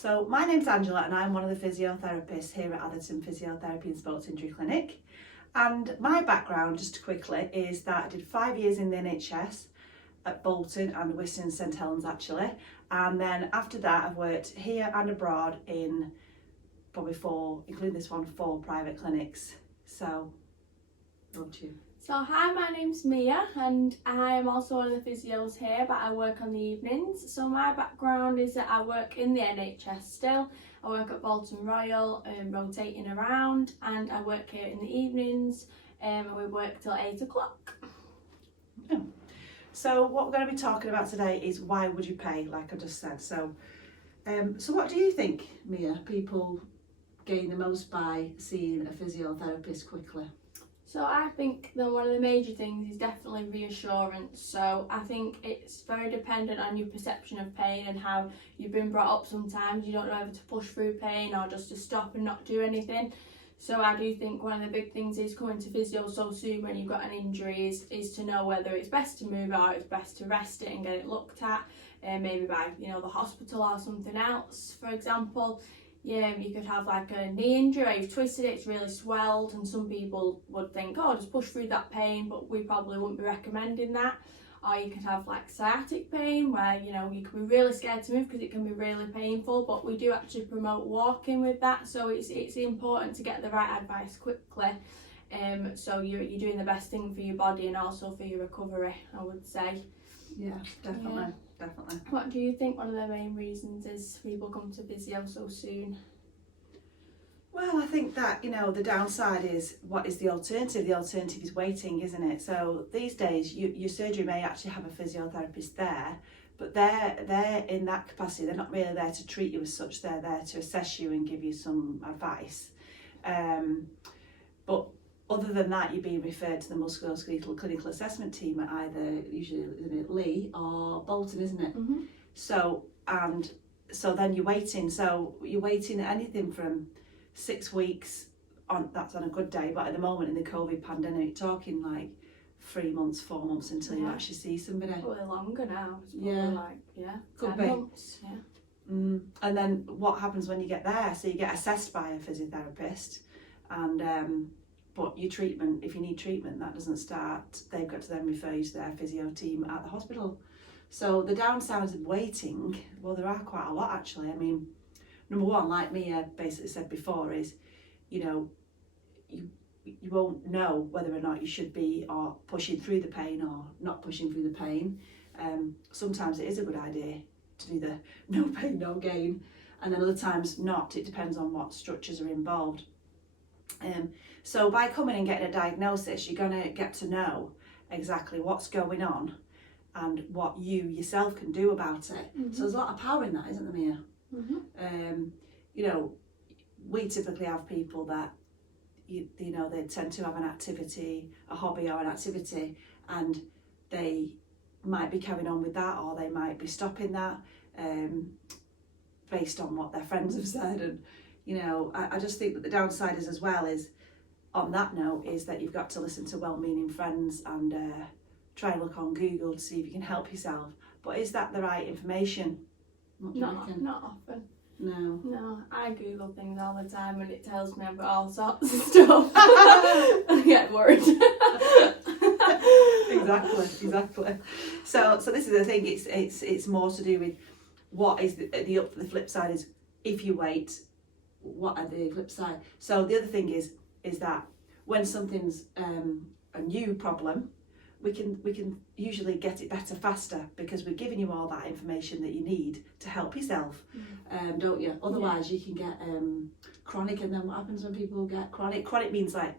So my name's Angela and I'm one of the physiotherapists here at Atherton Physiotherapy and Sports Injury Clinic. And my background, just quickly, is that I did 5 years in the NHS at Bolton and Whiston and St Helens actually. And then after that I've worked here and abroad in probably 4, including this one, 4 private clinics. So, over to you. So hi, my name's Mia and I'm also one of the physios here, but I work on the evenings. So my background is that I work in the NHS still. I work at Bolton Royal, rotating around, and I work here in the evenings, and we work till 8 o'clock. Yeah. So what we're going to be talking about today is why would you pay, like I just said. So what do you think, Mia, people gain the most by seeing a physiotherapist quickly? So I think that one of the major things is definitely reassurance. So I think it's very dependent on your perception of pain and how you've been brought up. Sometimes you don't know whether to push through pain or just to stop and not do anything. So I do think one of the big things is coming to physio so soon when you've got an injury is to know whether it's best to move or it's best to rest it and get it looked at, maybe by the hospital or something else. For example, you could have like a knee injury, you've twisted it, it's really swelled, and some people would think, oh, just push through that pain, but we probably wouldn't be recommending that. Or you could have like sciatic pain where you can be really scared to move because it can be really painful, but we do actually promote walking with that. So it's important to get the right advice quickly, so you're doing the best thing for your body and also for your recovery, I would say. Yeah, definitely. Definitely. What do you think one of the main reasons is people come to physio so soon? Well, I think that, the downside is, what is the alternative? The alternative is waiting, isn't it? So these days, your surgery may actually have a physiotherapist there, but they're in that capacity. They're not really there to treat you as such. They're there to assess you and give you some advice. But other than that, you're being referred to the musculoskeletal clinical assessment team at either, usually, isn't it, Lee or Bolton, isn't it? Mm-hmm. So then you're waiting. So you're waiting anything from 6 weeks that's on a good day, but at the moment in the COVID pandemic, talking like 3 months, 4 months until you actually see somebody. Probably longer now. It's probably could 10 be. months. Yeah. And then what happens when you get there? So you get assessed by a physiotherapist, and but your treatment, if you need treatment, that doesn't start. They've got to then refer you to their physio team at the hospital. So the downsides of waiting, well, there are quite a lot actually. I mean, number one, like Mia basically said before, is you won't know whether or not you should be or pushing through the pain or not pushing through the pain. Sometimes it is a good idea to do the no pain, no gain, and then other times not. It depends on what structures are involved. So by coming and getting a diagnosis, you're going to get to know exactly what's going on and what you yourself can do about it. Mm-hmm. So there's a lot of power in that, isn't there, Mia? Mm-hmm. We typically have people that they tend to have an activity, a hobby or an activity, and they might be carrying on with that, or they might be stopping that based on what their friends have said. And I just think that the downside is, as well, is on that note, is that you've got to listen to well-meaning friends and try and look on Google to see if you can help yourself. But is that the right information? Not often. No, I Google things all the time and it tells me about all sorts of stuff. I get worried. Exactly. So this is the thing. It's more to do with what is the flip side is, if you wait, what are the flip side? So the other thing is that when something's a new problem, we can usually get it better faster because we're giving you all that information that you need to help yourself, don't you? Otherwise, you can get chronic, and then what happens when people get chronic? Chronic means like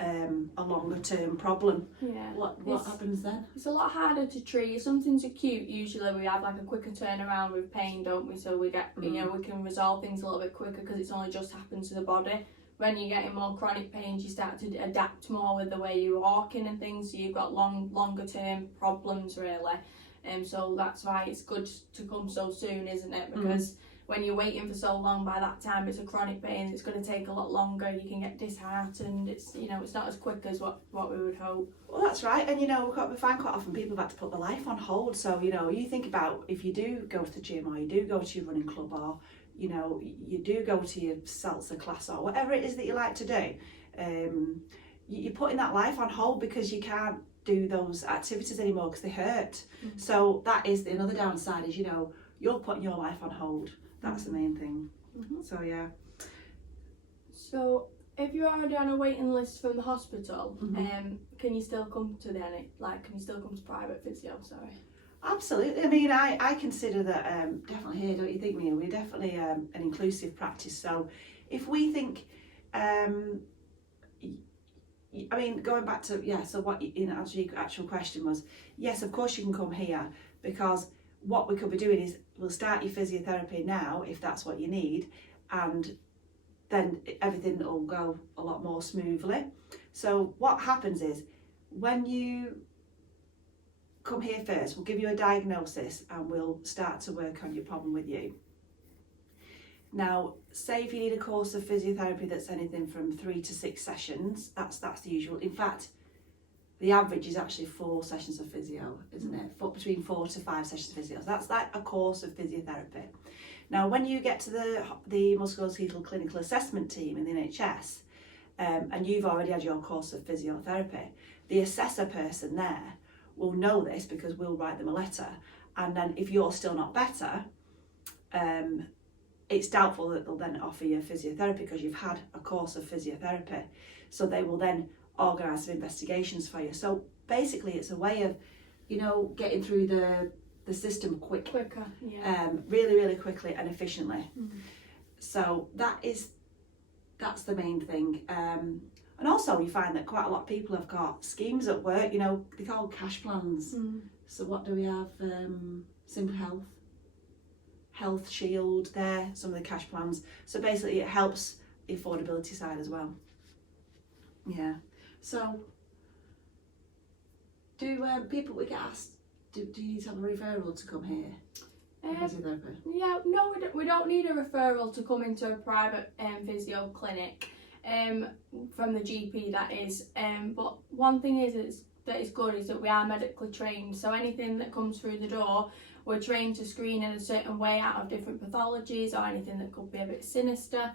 a longer term problem. Yeah. What happens then? It's a lot harder to treat. If something's acute, usually we have like a quicker turnaround with pain, don't we? So we get we can resolve things a little bit quicker because it's only just happened to the body. When you're getting more chronic pains, you start to adapt more with the way you're walking and things, so you've got longer term problems really. So that's why it's good to come so soon, isn't it? Because when you're waiting for so long, by that time it's a chronic pain, it's going to take a lot longer, you can get disheartened, it's it's not as quick as what we would hope. Well, that's right, and we find quite often people have had to put their life on hold. So you think about if you do go to the gym, or you do go to your running club, or you do go to your salsa class, or whatever it is that you like to do, you're putting that life on hold because you can't do those activities anymore because they hurt. Mm-hmm. So that is another downside, is you're putting your life on hold. That's the main thing. Mm-hmm. So yeah. So if you're already on a waiting list from the hospital, Mm-hmm. Can you still come to can you still come to private physio? Sorry. Absolutely. I mean, I consider that definitely here, don't you think, Mia? We're definitely an inclusive practice. So if we think, I mean, going back to, so what, answer your actual question was, yes, of course you can come here, because what we could be doing is we'll start your physiotherapy now, if that's what you need, and then everything will go a lot more smoothly. So what happens is, when you come here first, we'll give you a diagnosis and we'll start to work on your problem with you. Now, say if you need a course of physiotherapy that's anything from 3 to 6 sessions, that's the usual. In fact, the average is actually 4 sessions of physio, isn't it? Between 4 to 5 sessions of physio. So that's like a course of physiotherapy. Now, when you get to the musculoskeletal clinical assessment team in the NHS, and you've already had your course of physiotherapy, the assessor person there will know this, because we'll write them a letter, and then if you're still not better, it's doubtful that they'll then offer you physiotherapy because you've had a course of physiotherapy. So they will then organise some investigations for you. So basically it's a way of, getting through the system quicker, really, really quickly and efficiently. Mm-hmm. So that's the main thing. And also you find that quite a lot of people have got schemes at work, they're called cash plans. Mm. So what do we have? Simple Health Shield, there, some of the cash plans. So basically it helps the affordability side as well. Yeah. So do people, we get asked, do you need to have a referral to come here? Yeah, no, we don't need a referral to come into a private physio clinic from the GP, that is. But one thing that is good is that we are medically trained, so anything that comes through the door, we're trained to screen in a certain way out of different pathologies or anything that could be a bit sinister.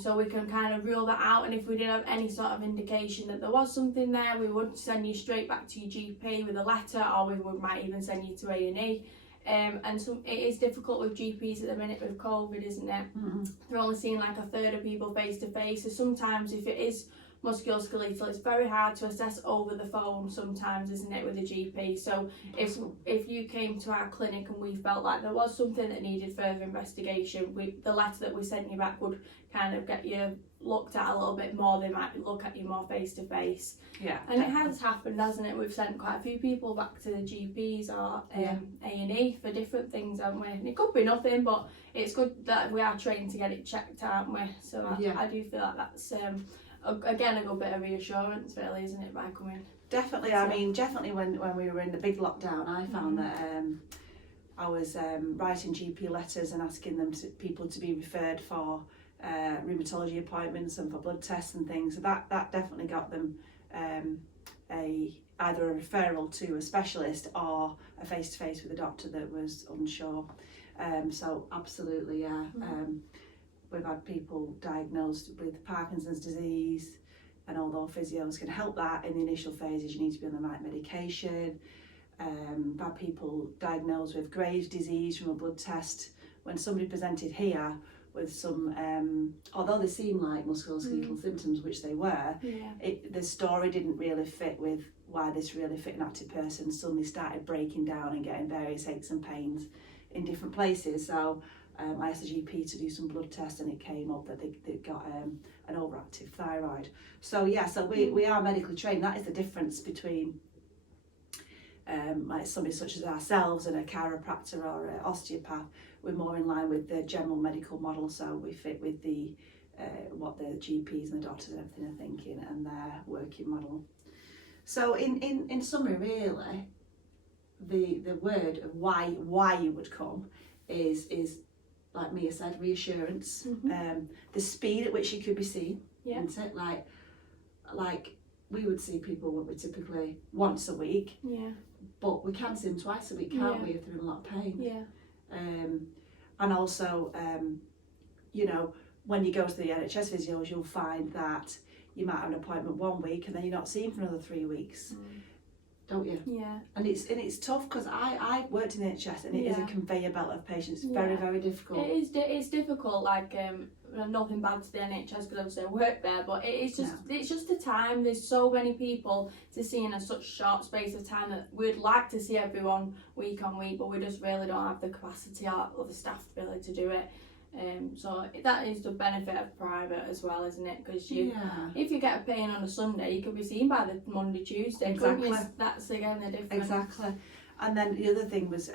So we can kind of rule that out, and if we did have any sort of indication that there was something there, we would send you straight back to your GP with a letter, or we might even send you to A&E. And so it is difficult with GPs at the minute with COVID, isn't it? Mm-hmm. They're only seeing like a third of people face to face, so sometimes if it is musculoskeletal, it's very hard to assess over the phone sometimes, isn't it, with a GP? So if you came to our clinic and we felt like there was something that needed further investigation, the letter that we sent you back would kind of get you looked at a little bit more. They might look at you more face to face. Yeah. And it has happened, hasn't it? We've sent quite a few people back to the GPs or A&E for different things, haven't we? And it could be nothing, but it's good that we are trained to get it checked, aren't we? So I do feel like that's again a good bit of reassurance, really, isn't it, by coming? Definitely. I mean, definitely when we were in the big lockdown, I found that I was writing GP letters and asking people to be referred for rheumatology appointments and for blood tests and things. So that definitely got them either a referral to a specialist or a face-to-face with a doctor that was unsure. So absolutely, yeah. We've had people diagnosed with Parkinson's disease, and although physios can help that in the initial phases, you need to be on the right medication. We've had people diagnosed with Graves' disease from a blood test. When somebody presented here with some, although they seem like musculoskeletal symptoms, which they were, the story didn't really fit with why this really fit and active person suddenly started breaking down and getting various aches and pains in different places. So I asked the GP to do some blood tests, and it came up that they got an overactive thyroid. So we are medically trained. That is the difference between like somebody such as ourselves and a chiropractor or an osteopath. We're more in line with the general medical model, so we fit with the what the GPs and the doctors and everything are thinking and their working model. So in summary, really, the word of why you would come is like Mia said, reassurance, Mm-hmm. the speed at which you could be seen, Yeah. isn't it? Like we would see people, what we typically once a week, Yeah. but we can see them twice a week, can't Yeah. we, if they're in a lot of pain? Yeah. And also, you know, when you go to the NHS physios, you'll find that you might have an appointment 1 week and then you're not seen for another 3 weeks, don't you? Yeah. And it's tough because I worked in the NHS and it is a Yeah. conveyor belt of patients. It's very, Yeah. very difficult. It is. It's difficult. Like nothing bad to the NHS because obviously I work there, but it's just the time. There's so many people to see in a such short space of time that we'd like to see everyone week on week, but we just really don't have the capacity or the staff really to do it. So that is the benefit of private as well, isn't it? Because if you get a pain on a Sunday, you could be seen by the Monday, Tuesday. Exactly. That's again the difference. Exactly. And then the other thing was,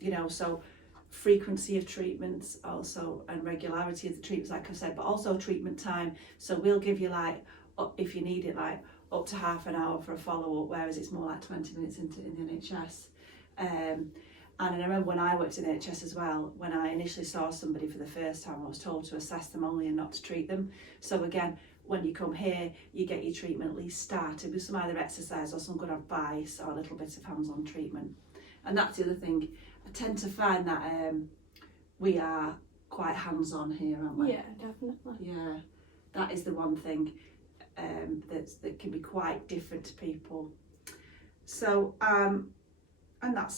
you know, so frequency of treatments also, and regularity of the treatments, like I said, but also treatment time. So we'll give you like, if you need it, like up to half an hour for a follow-up, whereas it's more like 20 minutes in the NHS. And I remember when I worked in the NHS as well, when I initially saw somebody for the first time, I was told to assess them only and not to treat them. So again, when you come here, you get your treatment at least started with some either exercise or some good advice or a little bit of hands-on treatment. And that's the other thing. I tend to find that we are quite hands-on here, aren't we? Yeah, definitely. Yeah, that is the one thing that can be quite different to people. So, and that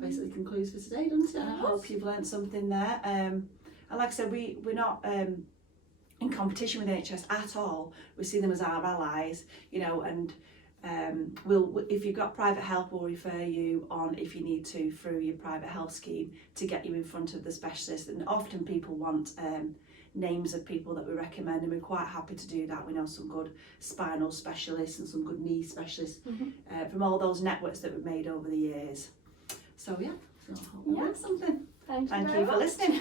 basically concludes for today, doesn't it? I hope you've learned something there. And like I said, we're not in competition with NHS at all. We see them as our allies, you know, and we'll, if you've got private help, we'll refer you on, if you need to, through your private health scheme to get you in front of the specialist. And often people want names of people that we recommend, and we're quite happy to do that. We know some good spinal specialists and some good knee specialists from all those networks that we've made over the years. So yeah, so I hope you learned something. Thank you for very much. listening.